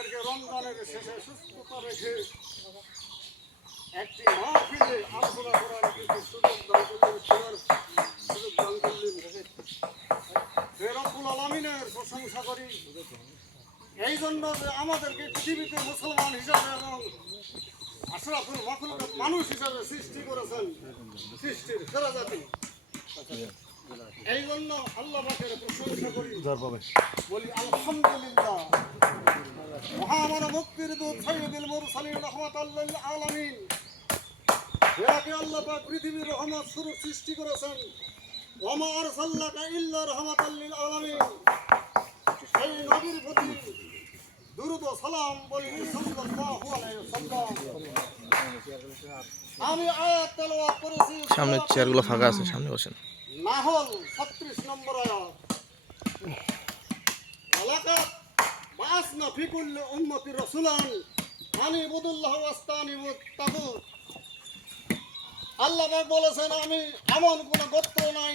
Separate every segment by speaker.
Speaker 1: আমাদেরকে রমজানের শেষে সুস্থতা রেখে একটি মাহফিলে আলোচনা করার কিছু সুযোগ দান করলেন শোনার সুযোগ দান করলেন। হে আলমিনের প্রশংসা করি। এই জন্য যে আমাদেরকে পৃথিবীতে মুসলমান হিসাবে এবং আশরাফুল মখলুক মানুষ হিসাবে সৃষ্টি করেছেন সৃষ্টির সেরা জাতি। এই জন্য আল্লাহ পাকের প্রশংসা করি। বলি আলহামদুলিল্লাহ। মহামানব মুক্তির দূত সৈয়দুল মুরসালিন রহমাতাল্লিল আলামিন। যাকে আল্লাহ পাক পৃথিবীর রহমত স্বরূপ সৃষ্টি করেছেন। ওমা আরসাল্লাকা ইল্লা রহমাতাল্লিল আলামিন। সেই নবীর প্রতি দুরুদ সালাম বলি সাল্লাল্লাহু আলাইহি ওয়াসাল্লাম। আমি আয়াত তেলাওয়াত করেছি
Speaker 2: চেয়ারগুলো ফাঁকা আছে সামনে বসেন।
Speaker 1: নাহল নম্বর আয়াত। ফিকুল্ল উম্মতি রসুলান। আনি বুদুল্লাহ ওয়াস্তানি তাগুত আল্লাহ বলেছেন আমি এমন কোন গোত্র নাই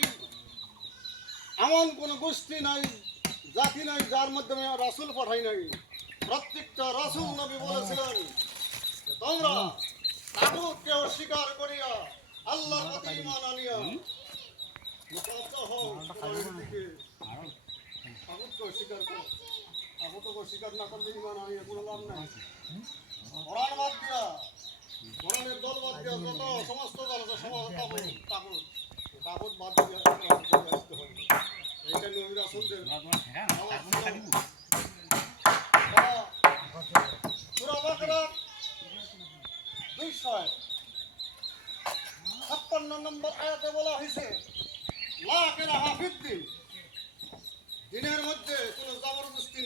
Speaker 1: এমন কোন গোষ্ঠী নাই জাতি নাই যার মাধ্যমে রাসূল পাঠাই নাই। প্রত্যেকটা রাসূল নবী বলেছিলেন তোমরা তাগুতকে অস্বীকার করিয়া আল্লাহর প্রতি ঈমান আনিয়া তাগুতকে অস্বীকার করো। তাগুতকে অস্বীকার না করলে ঈমান আনিয়া কোনো লাভ নাই। কোরআন বাদ দিয়া কোরআনের দল বাদ দিয়া যত সমস্ত দল আছে সমস্ত তাগুত তাগুত তাগুত বাদ দিয়া আসতে হবে এইটা নবী রাসূলদের সূরা বাকরা দুই ছয় ছাপ্পান্ন নম্বর আয়াতে বলা হয়েছে লা কেরাহা ফিদ্দিন দিনের মধ্যে কোনো জবরদস্তি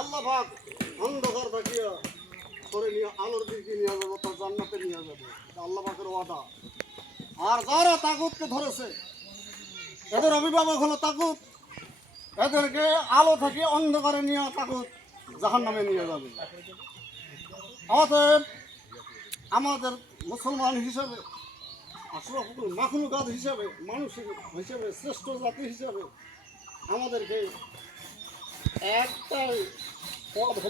Speaker 1: আল্লাহ ভাগ অন্ধকার থাকিয়া করে নিয়ে আলোর দিকে নিয়ে যাবে, অর্থাৎ জান্নাতে নিয়ে যাবে। আল্লাহ পাকের ওয়াদা। আর যারা তাগুতকে ধরেছে, এদের অভিভাবক হলো তাগুত। এদেরকে আলো থেকে অন্ধকারে নিয়ে তাগুত জাহান নামে নিয়ে যাবে। অতএব আমাদের মুসলমান হিসাবে, আশরাফুল মাখলুকাত হিসাবে, মানুষ হিসাবে, শ্রেষ্ঠ জাতি হিসাবে আমাদেরকে একটাই পথ হলো